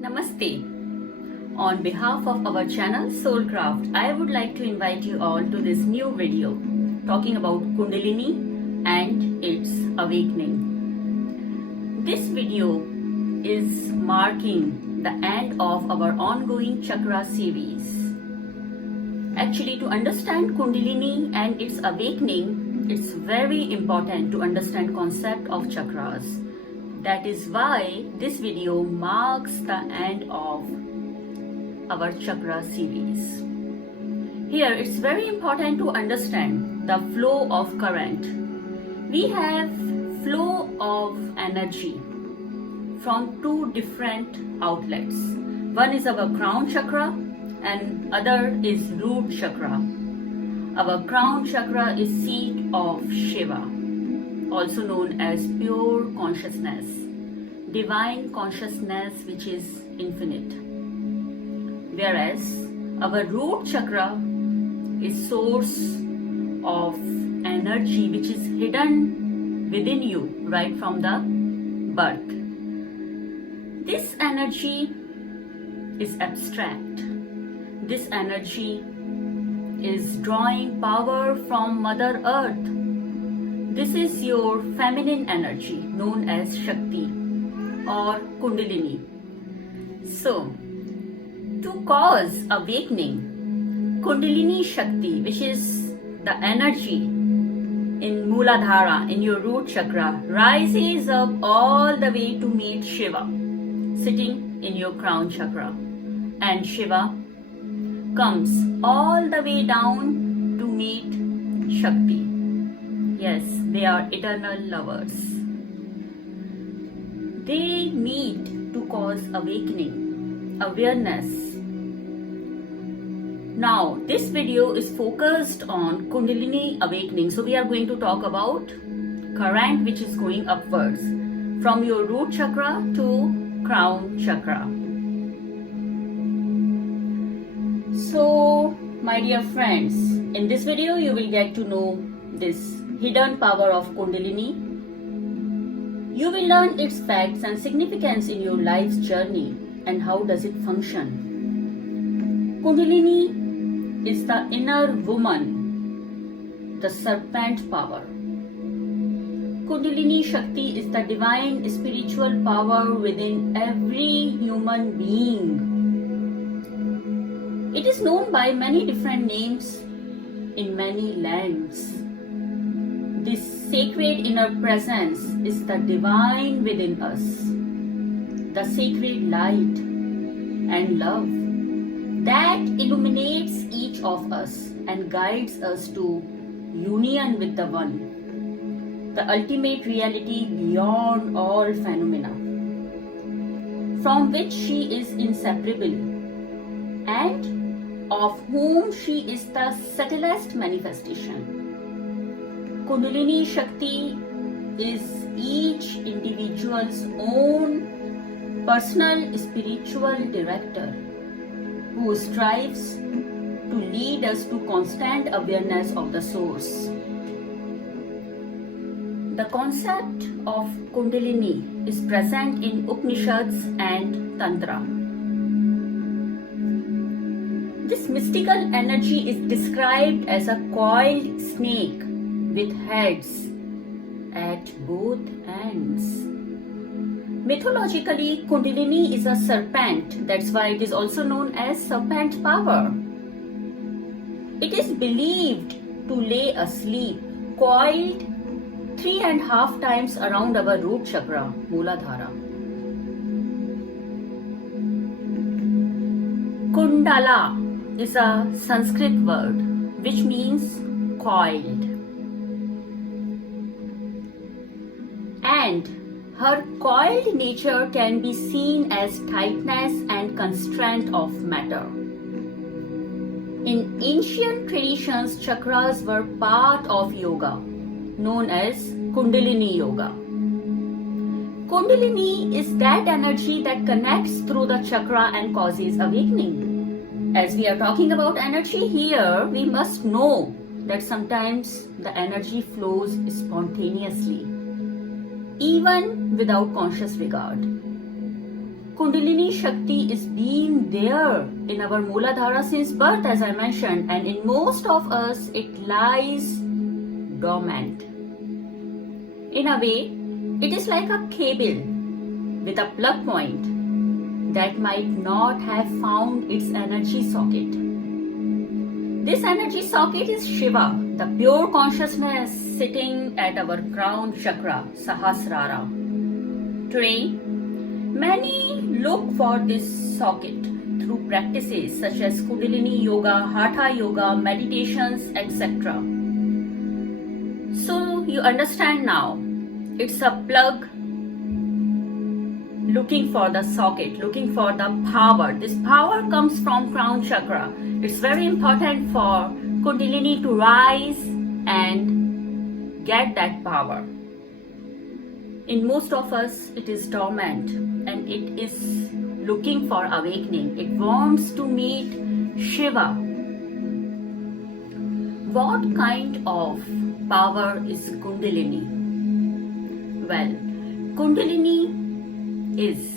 Namaste. On behalf of our channel Soulcraft, I would like to invite you all to this new video talking about Kundalini and its awakening. This video is marking the end of our ongoing chakra series. Actually, to understand Kundalini and its awakening, it's very important to understand concept of chakras. That is why this video marks the end of our chakra series. Here it's very important to understand the flow of current. We have flow of energy from two different outlets. One is our crown chakra and other is root chakra. Our crown chakra is seat of Shiva, also known as pure consciousness, divine consciousness which is infinite. Whereas our root chakra is source of energy which is hidden within you right from the birth. This energy is abstract. This energy is drawing power from Mother Earth. This is your feminine energy known as Shakti or Kundalini. So, to cause awakening, Kundalini Shakti, which is the energy in Mooladhara, in your root chakra, rises up all the way to meet Shiva, sitting in your crown chakra. And Shiva comes all the way down to meet Shakti. Yes, they are eternal lovers. They meet to cause awakening, awareness. Now, this video is focused on Kundalini awakening. So we are going to talk about current which is going upwards from your root chakra to crown chakra. So, my dear friends, in this video you will get to know this hidden power of Kundalini. You will learn its facts and significance in your life's journey and how does it function. Kundalini is the inner woman, the serpent power. Kundalini Shakti is the divine spiritual power within every human being. It is known by many different names in many lands. This sacred inner presence is the divine within us, the sacred light and love that illuminates each of us and guides us to union with the One, the ultimate reality beyond all phenomena, from which she is inseparable and of whom she is the subtlest manifestation. Kundalini Shakti is each individual's own personal spiritual director who strives to lead us to constant awareness of the source. The concept of Kundalini is present in Upanishads and Tantra. This mystical energy is described as a coiled snake with heads at both ends. Mythologically, Kundalini is a serpent. That's why it is also known as serpent power. It is believed to lay asleep, coiled 3.5 times around our root chakra, Mooladhara. Kundala is a Sanskrit word which means coiled. And her coiled nature can be seen as tightness and constraint of matter. In ancient traditions, chakras were part of yoga, known as Kundalini Yoga. Kundalini is that energy that connects through the chakra and causes awakening. As we are talking about energy here, we must know that sometimes the energy flows spontaneously, even without conscious regard. Kundalini Shakti is being there in our Mooladhara since birth, as I mentioned, and in most of us it lies dormant. In a way, it is like a cable with a plug point that might not have found its energy socket. This energy socket is Shiva, the pure consciousness sitting at our crown chakra, Sahasrara. Today, many look for this socket through practices such as Kundalini Yoga, Hatha Yoga, meditations, etc. So you understand now, it's a plug looking for the socket, looking for the power. This power comes from crown chakra. It's very important for Kundalini to rise and get that power. In most of us, it is dormant and it is looking for awakening. It wants to meet Shiva. What kind of power is Kundalini? Well, Kundalini is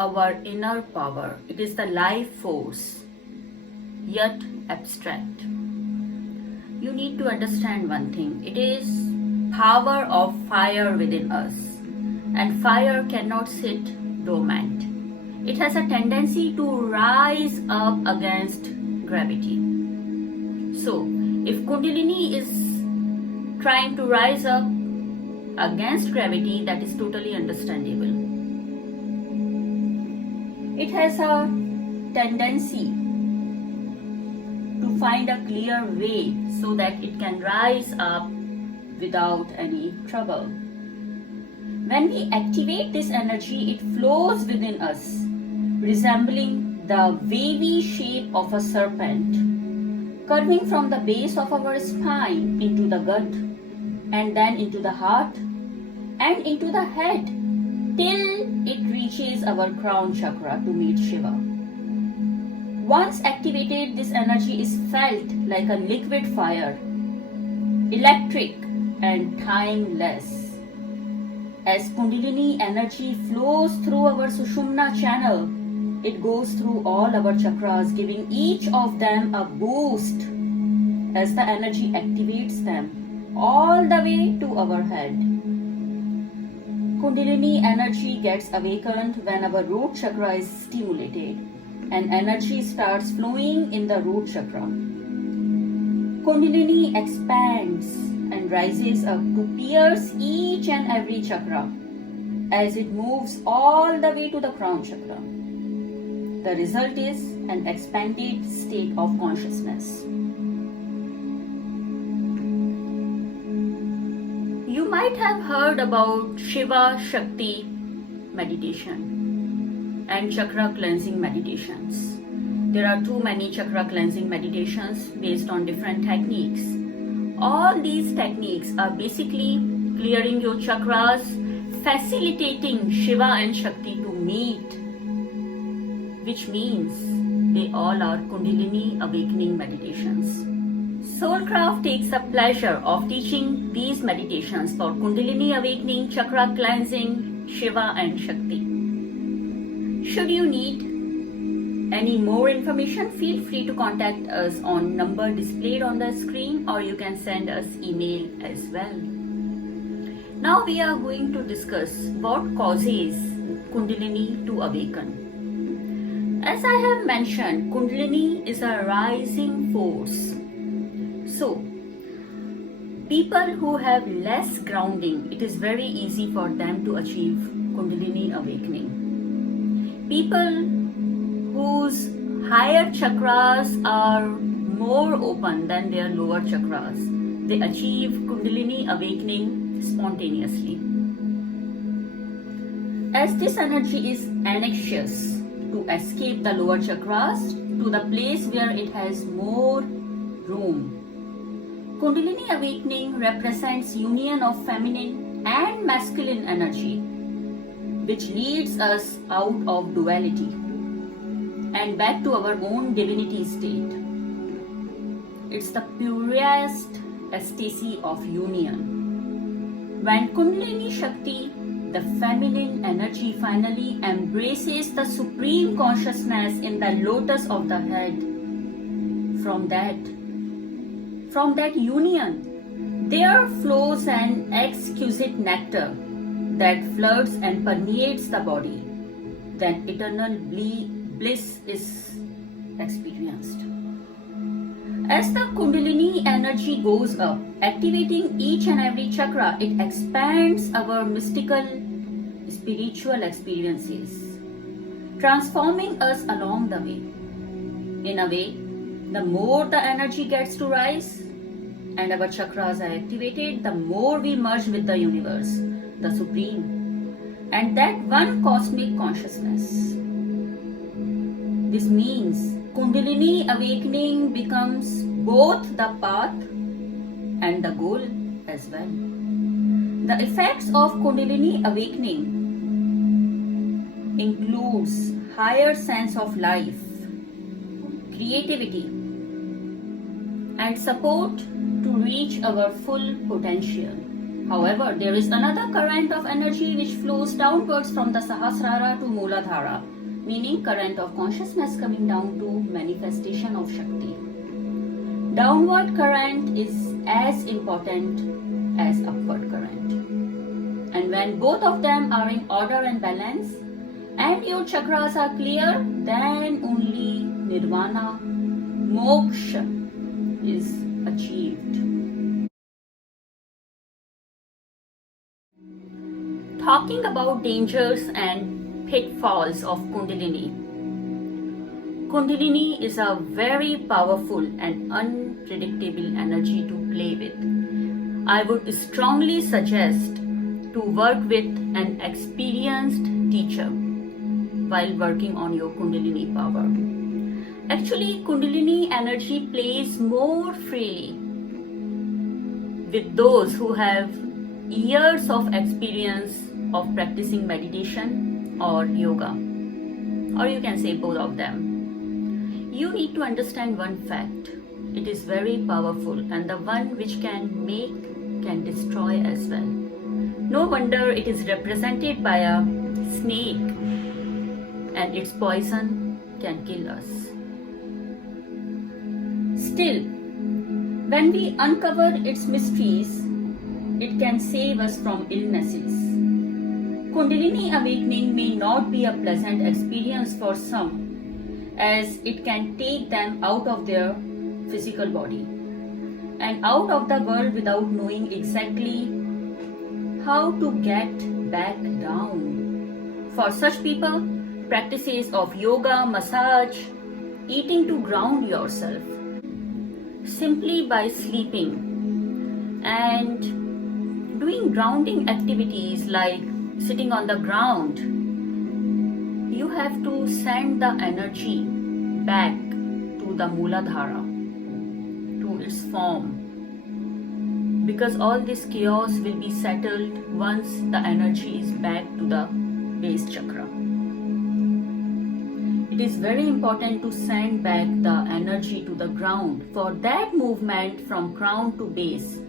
our inner power. It is the life force, yet abstract. You need to understand one thing. It is power of fire within us, and fire cannot sit dormant. It has a tendency to rise up against gravity. So, if Kundalini is trying to rise up against gravity, that is totally understandable. It has a tendency to find a clear way so that it can rise up without any trouble. When we activate this energy, it flows within us, resembling the wavy shape of a serpent, curving from the base of our spine into the gut, and then into the heart, and into the head, till it reaches our crown chakra to meet Shiva. Once activated, this energy is felt like a liquid fire, electric and timeless. As Kundalini energy flows through our Sushumna channel, it goes through all our chakras, giving each of them a boost as the energy activates them all the way to our head. Kundalini energy gets awakened when our root chakra is stimulated and energy starts flowing in the root chakra. Kundalini expands and rises up to pierce each and every chakra as it moves all the way to the crown chakra. The result is an expanded state of consciousness. You might have heard about Shiva Shakti meditation and chakra cleansing meditations. There are too many chakra cleansing meditations based on different techniques. All these techniques are basically clearing your chakras, facilitating Shiva and Shakti to meet, which means they all are Kundalini awakening meditations. Soulcraft takes a pleasure of teaching these meditations for Kundalini awakening, chakra cleansing, Shiva and Shakti. Should you need any more information, feel free to contact us on number displayed on the screen, or you can send us email as well. Now we are going to discuss what causes Kundalini to awaken. As I have mentioned, Kundalini is a rising force. So, people who have less grounding, it is very easy for them to achieve Kundalini awakening. People whose higher chakras are more open than their lower chakras, they achieve Kundalini awakening spontaneously. As this energy is anxious to escape the lower chakras to the place where it has more room, Kundalini awakening represents union of feminine and masculine energy, which leads us out of duality and back to our own divinity state. It's the purest ecstasy of union. When Kundalini Shakti the feminine energy finally embraces the supreme consciousness in the lotus of the head. From that union, there flows an exquisite nectar that floods and permeates the body. Then eternal bliss is experienced. As the Kundalini energy goes up, activating each and every chakra, it expands our mystical, spiritual experiences, transforming us along the way. In a way, the more the energy gets to rise and our chakras are activated, the more we merge with the universe, the Supreme, and that one cosmic consciousness. This means Kundalini awakening becomes both the path and the goal as well. The effects of Kundalini awakening includes higher sense of life, creativity, and support to reach our full potential. However, there is another current of energy which flows downwards from the Sahasrara to Mooladhara, meaning current of consciousness coming down to manifestation of Shakti. Downward current is as important as upward current. And when both of them are in order and balance, and your chakras are clear, then only Nirvana, Moksha is achieved. Talking about dangers and pitfalls of Kundalini. Kundalini is a very powerful and unpredictable energy to play with. I would strongly suggest to work with an experienced teacher while working on your Kundalini power. Actually, Kundalini energy plays more freely with those who have years of experience of practicing meditation or yoga, or you can say both of them. You need to understand one fact. It is very powerful and the one which can make, can destroy as well. No wonder it is represented by a snake and its poison can kill us. Still, when we uncover its mysteries, it can save us from illnesses. Kundalini awakening may not be a pleasant experience for some, as it can take them out of their physical body and out of the world without knowing exactly how to get back down. For such people, practices of yoga, massage, eating to ground yourself, simply by sleeping and doing grounding activities like sitting on the ground, you have to send the energy back to the Mooladhara, to its form, because all this chaos will be settled once the energy is back to the base chakra. It is very important to send back the energy to the ground. For that movement from crown to base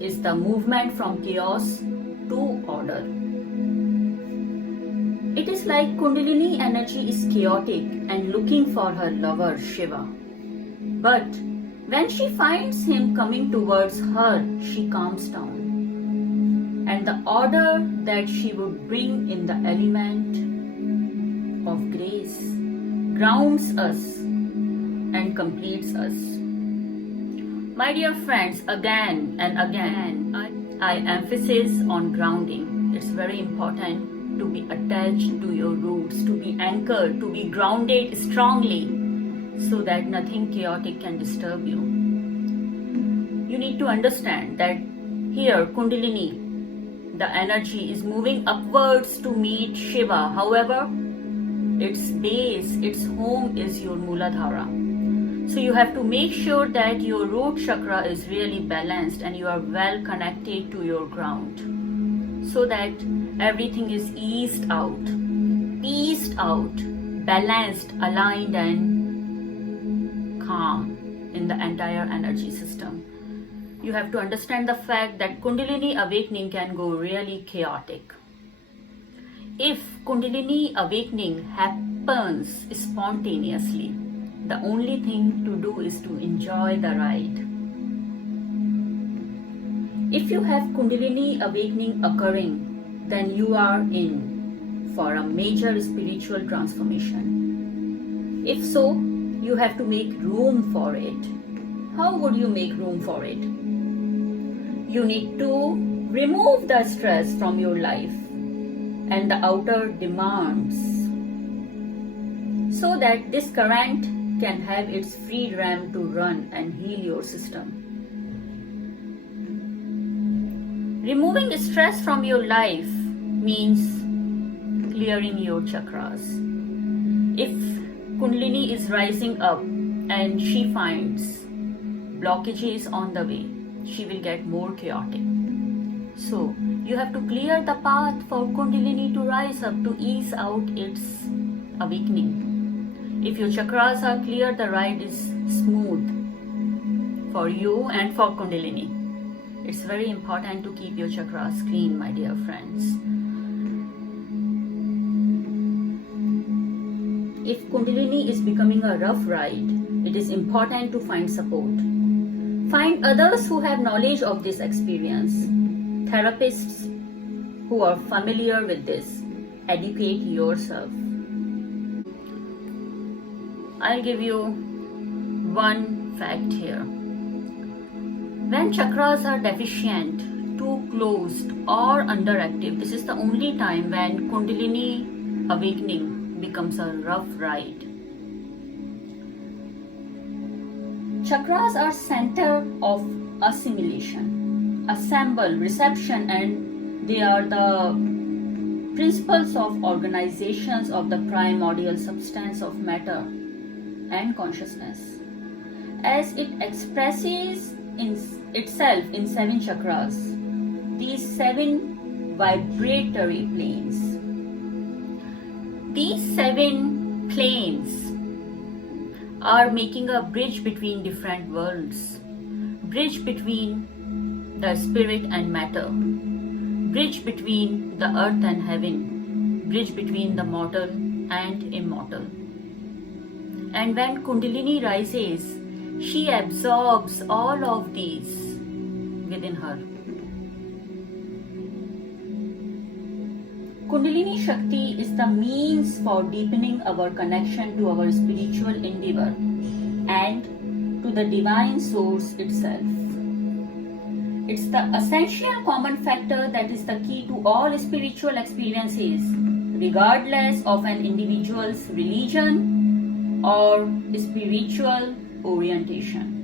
is the movement from chaos to order. It is like Kundalini energy is chaotic and looking for her lover Shiva. But when she finds him coming towards her, she calms down. And the order that she would bring in the element of grace grounds us and completes us. My dear friends, again and again, I emphasize on grounding. It's very important to be attached to your roots, to be anchored, to be grounded strongly so that nothing chaotic can disturb you. You need to understand that here Kundalini, the energy is moving upwards to meet Shiva. However, its base, its home is your Mooladhara. So you have to make sure that your root chakra is really balanced and you are well connected to your ground, so that everything is eased out, balanced, aligned and calm in the entire energy system. You have to understand the fact that Kundalini awakening can go really chaotic. If Kundalini awakening happens spontaneously, the only thing to do is to enjoy the ride. If you have Kundalini awakening occurring, then you are in for a major spiritual transformation. If so, you have to make room for it. How would you make room for it? You need to remove the stress from your life and the outer demands so that this current can have its free ram to run and heal your system. Removing stress from your life means clearing your chakras. If Kundalini is rising up and she finds blockages on the way, she will get more chaotic. So, you have to clear the path for Kundalini to rise up to ease out its awakening. If your chakras are clear, the ride is smooth for you and for Kundalini. It's very important to keep your chakras clean, my dear friends. If Kundalini is becoming a rough ride, it is important to find support. Find others who have knowledge of this experience. Therapists who are familiar with this. Educate yourself. I'll give you one fact here. When chakras are deficient, too closed or underactive, this is the only time when Kundalini awakening becomes a rough ride. Chakras are center of assimilation, assemble, reception, and they are the principles of organizations of the primordial substance of matter and consciousness. As it expresses itself in 7 chakras, these 7 vibratory planes. These 7 planes are making a bridge between different worlds, bridge between the spirit and matter, bridge between the earth and heaven, bridge between the mortal and immortal. And when Kundalini rises, she absorbs all of these within her. Kundalini Shakti is the means for deepening our connection to our spiritual endeavor and to the divine source itself. It's the essential common factor that is the key to all spiritual experiences, regardless of an individual's religion or spiritual orientation.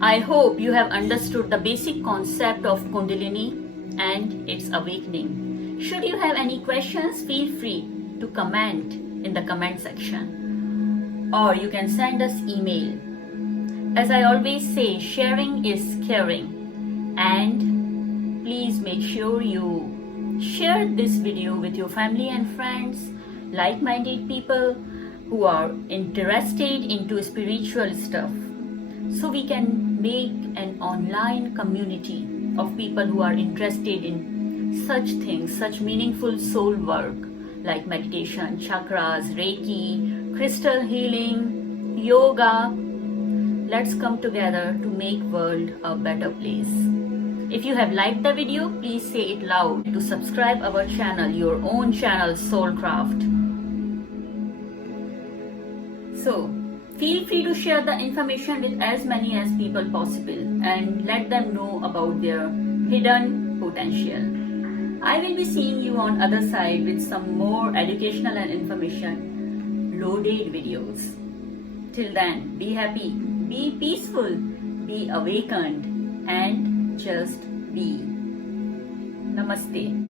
I hope you have understood the basic concept of Kundalini and its awakening. Should you have any questions, feel free to comment in the comment section, or you can send us email. As I always say, sharing is caring, and please make sure you share this video with your family and friends, like-minded people who are interested into spiritual stuff, so we can make an online community of people who are interested in such things, such meaningful soul work like meditation, chakras, Reiki, crystal healing, yoga. Let's come together to make world a better place. If you have liked the video, please say it loud to subscribe our channel, your own channel, Soulcraft. So, feel free to share the information with as many as people possible and let them know about their hidden potential. I will be seeing you on other side with some more educational and information loaded videos. Till then, be happy, be peaceful, be awakened, and just be. Namaste.